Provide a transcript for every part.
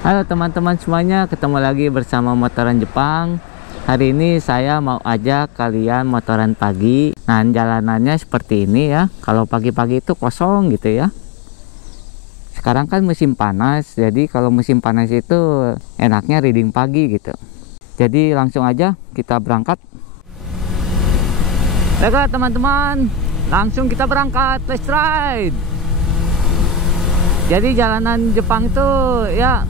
Halo teman-teman semuanya, ketemu lagi bersama Motoran Jepang. Hari ini saya mau ajak kalian motoran pagi. Nah, jalanannya seperti ini ya. Kalau pagi-pagi itu kosong gitu ya. Sekarang kan musim panas, jadi kalau musim panas itu enaknya riding pagi gitu. Jadi langsung aja kita berangkat. Baiklah teman-teman, langsung kita berangkat, let's ride. Jadi jalanan Jepang itu ya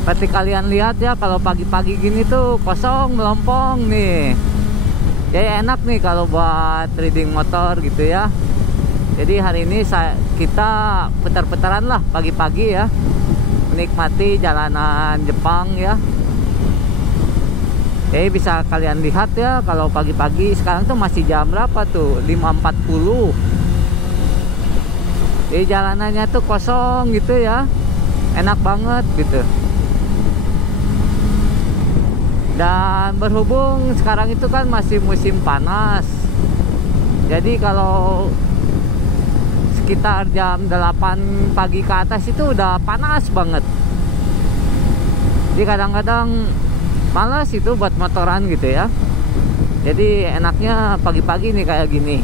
seperti kalian lihat ya, kalau pagi-pagi gini tuh kosong melompong nih. Jadi enak nih kalau buat riding motor gitu ya. Jadi hari ini kita putar-putaran lah pagi-pagi ya, menikmati jalanan Jepang ya. Jadi bisa kalian lihat ya, kalau pagi-pagi sekarang tuh masih jam berapa tuh, 5.40. Jadi jalanannya tuh kosong gitu ya, enak banget gitu. Dan berhubung sekarang itu kan masih musim panas, jadi kalau sekitar jam 8 pagi ke atas itu udah panas banget. Jadi kadang-kadang malas itu buat motoran gitu ya. Jadi enaknya pagi-pagi nih kayak gini.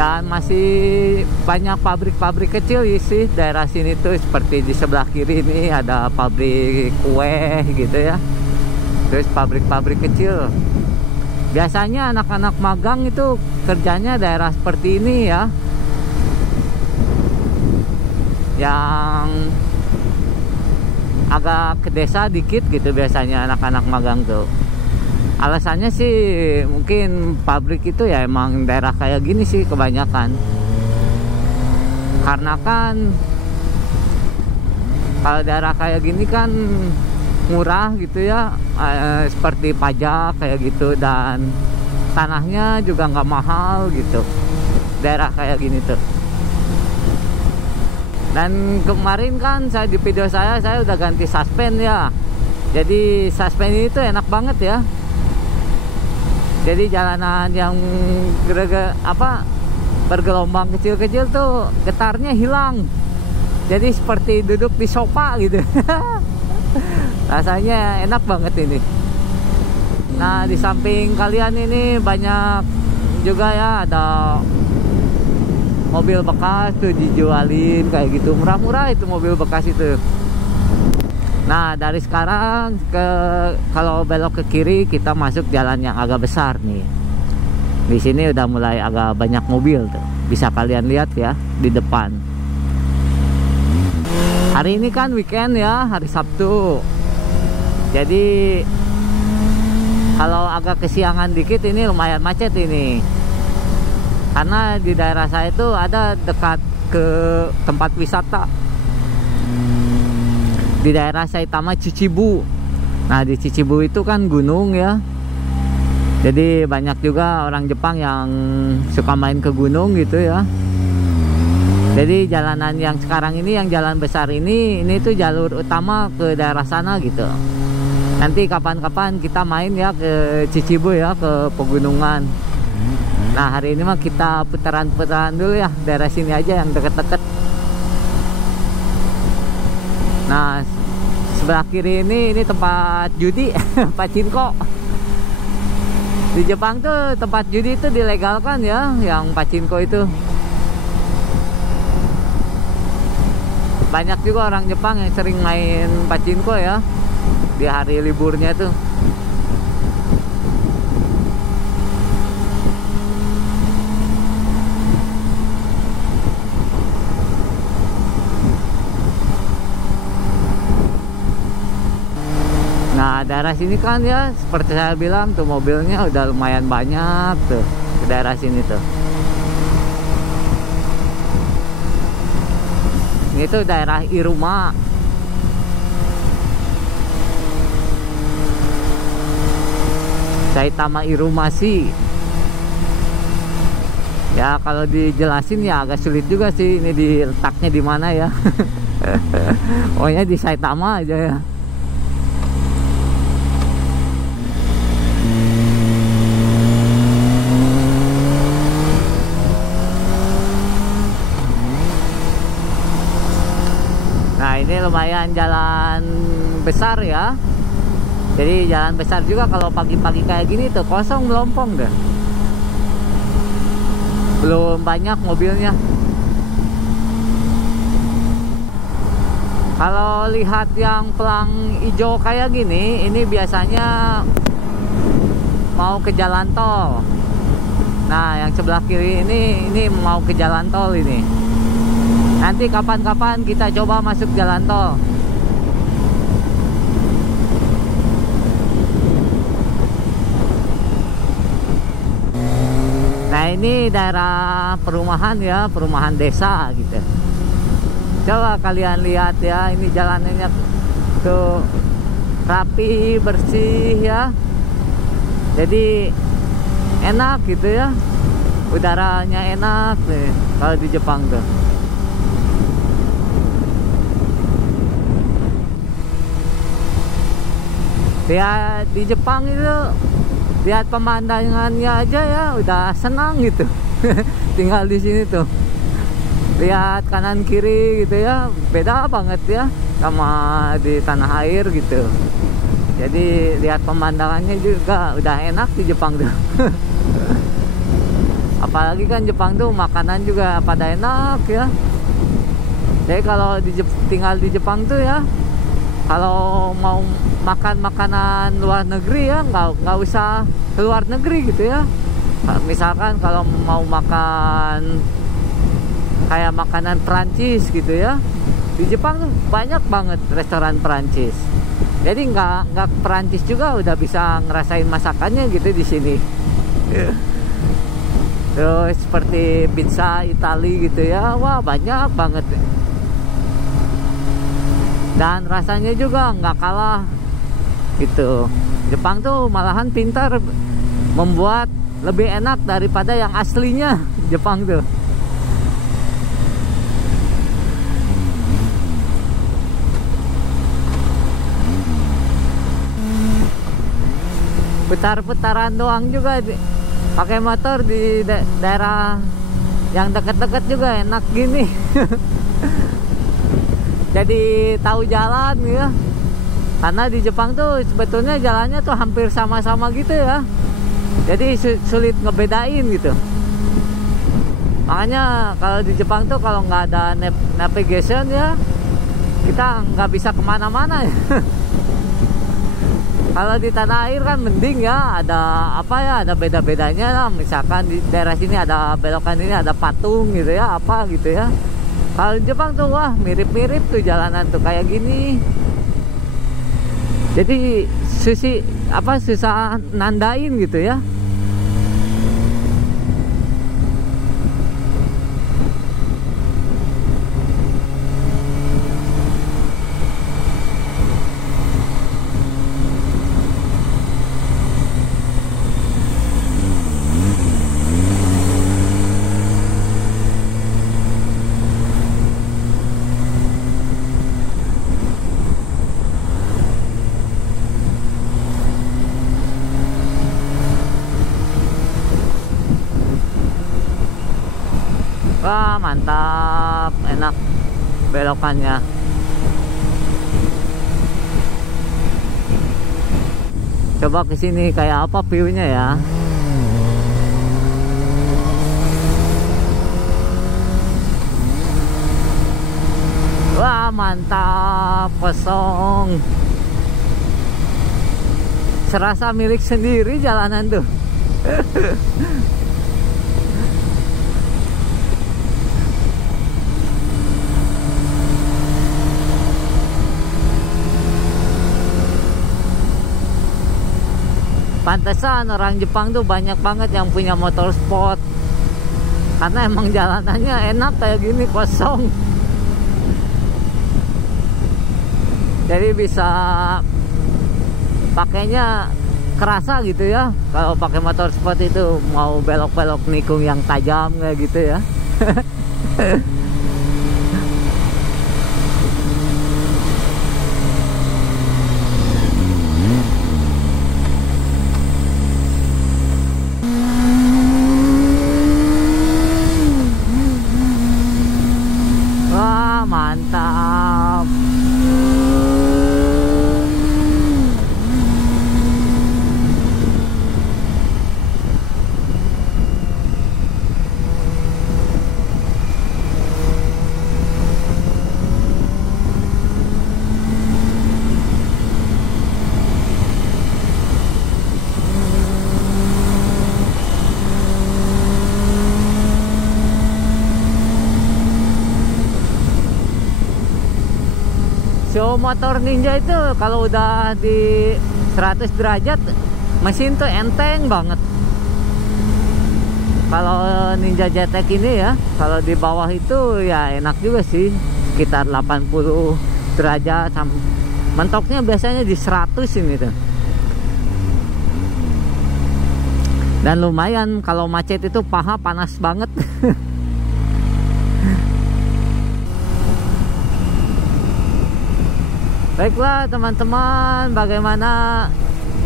Dan masih banyak pabrik-pabrik kecil sih daerah sini tuh, seperti di sebelah kiri ini ada pabrik kue gitu ya. Terus pabrik-pabrik kecil. Biasanya anak-anak magang itu kerjanya daerah seperti ini ya, yang agak ke desa dikit gitu biasanya anak-anak magang tuh. Alasannya sih mungkin pabrik itu ya emang daerah kayak gini sih kebanyakan. Karena kan kalau daerah kayak gini kan murah gitu ya, seperti pajak kayak gitu, dan tanahnya juga nggak mahal gitu daerah kayak gini tuh. Dan kemarin kan saya di video saya udah ganti suspend ya. Jadi suspend ini tuh enak banget ya. Jadi jalanan yang bergelombang kecil-kecil tuh getarnya hilang. Jadi seperti duduk di sofa gitu. Rasanya enak banget ini. Nah, di samping kalian ini banyak juga ya, ada mobil bekas tuh dijualin kayak gitu. Murah-murah itu mobil bekas itu. Nah, dari sekarang kalau belok ke kiri kita masuk jalan yang agak besar nih. Di sini udah mulai agak banyak mobil tuh. Bisa kalian lihat ya di depan. Hari ini kan weekend ya, hari Sabtu. Jadi kalau agak kesiangan dikit ini lumayan macet ini. Karena di daerah saya itu ada dekat ke tempat wisata. Di daerah Saitama Chichibu. Nah, di Chichibu itu kan gunung ya. Jadi banyak juga orang Jepang yang suka main ke gunung gitu ya. Jadi jalanan yang sekarang ini, yang jalan besar ini tuh jalur utama ke daerah sana gitu. Nanti kapan-kapan kita main ya ke Chichibu ya, ke pegunungan. Nah, hari ini mah kita putaran-putaran dulu ya, daerah sini aja yang deket-deket. Nah, sebelah kiri ini tempat judi, pachinko. Di Jepang tuh tempat judi itu dilegalkan ya, yang pachinko itu. Banyak juga orang Jepang yang sering main pachinko ya di hari liburnya tuh. Nah, daerah sini kan ya seperti saya bilang tuh, mobilnya udah lumayan banyak tuh di daerah sini tuh. Ini tuh daerah Iruma. Saitama Iruma sih. Ya kalau dijelasin ya agak sulit juga sih ini diletaknya di mana ya. Pokoknya di Saitama aja ya. lumayan jalan besar ya. Jadi jalan besar juga kalau pagi-pagi kayak gini tuh kosong melompong deh. Belum banyak mobilnya. Kalau lihat yang pelang hijau kayak gini, ini biasanya mau ke jalan tol. Nah, yang sebelah kiri ini mau ke jalan tol ini. Nanti kapan-kapan kita coba masuk jalan tol. Nah, ini daerah perumahan ya, perumahan desa gitu. Coba kalian lihat ya, ini jalanannya tuh rapi, bersih ya. Jadi enak gitu ya. Udaranya enak nih kalau di Jepang tuh. Ya di Jepang itu lihat pemandangannya aja ya udah senang gitu. Tinggal di sini tuh. Lihat kanan kiri gitu ya, beda banget ya sama di tanah air gitu. Jadi lihat pemandangannya juga udah enak di Jepang tuh. Apalagi kan Jepang tuh makanan juga pada enak ya. Jadi kalau tinggal di Jepang tuh ya, kalau mau makan makanan luar negeri ya nggak usah ke luar negeri gitu ya. Misalkan kalau mau makan kayak makanan Perancis gitu ya, di Jepang tuh banyak banget restoran Perancis. Jadi nggak Perancis juga udah bisa ngerasain masakannya gitu di sini. Terus seperti pizza Itali gitu ya, wah banyak banget. Dan rasanya juga nggak kalah gitu. Jepang tuh malahan pintar membuat lebih enak daripada yang aslinya Jepang tuh. Putar-putaran doang juga pakai motor di daerah yang deket-deket juga enak gini. Jadi tahu jalan ya. Karena di Jepang tuh sebetulnya jalannya tuh hampir sama-sama gitu ya. Jadi sulit ngebedain gitu. Makanya kalau di Jepang tuh kalau nggak ada navigation ya, kita nggak bisa kemana-mana ya. Kalau di tanah air kan mending ya, ada apa ya, ada beda-bedanya lah. Misalkan di daerah sini ada belokan ini ada patung gitu ya, apa gitu ya. Kalau di Jepang tuh wah mirip-mirip tuh jalanan tuh kayak gini. Jadi susah nandain gitu ya. Wah mantap, enak belokannya. Coba kesini kayak apa view-nya ya. Wah mantap, kosong. Serasa milik sendiri jalanan tuh. Pantesan orang Jepang tuh banyak banget yang punya motor sport. Karena emang jalanannya enak kayak gini, kosong. Jadi bisa pakainya kerasa gitu ya. Kalau pakai motor sport itu mau belok-belok nikung yang tajam kayak gitu ya. Wah, mantap. Kalau motor Ninja itu kalau udah di 100 derajat mesin tuh enteng banget. Kalau Ninja JTEK ini ya, kalau di bawah itu ya enak juga sih, sekitar 80 derajat. Mentoknya biasanya di 100 ini tuh. Dan lumayan kalau macet itu paha panas banget. Baiklah teman-teman, bagaimana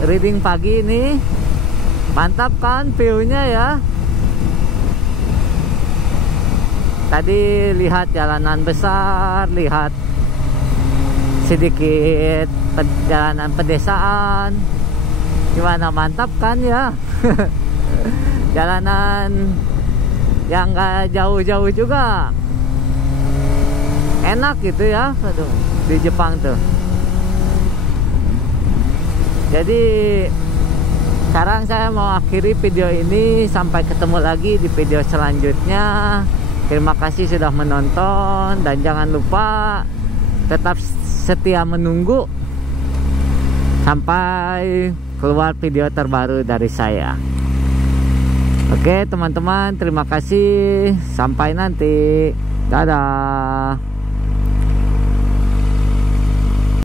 reading pagi ini? Mantap kan view-nya ya? Tadi lihat jalanan besar, lihat sedikit jalanan pedesaan. Gimana, mantap kan ya? Jalanan yang gak jauh-jauh juga enak gitu ya. Aduh, di Jepang tuh. Jadi sekarang saya mau akhiri video ini. Sampai ketemu lagi di video selanjutnya. Terima kasih sudah menonton, dan jangan lupa tetap setia menunggu sampai keluar video terbaru dari saya. Oke teman-teman, terima kasih. Sampai nanti. Dadah.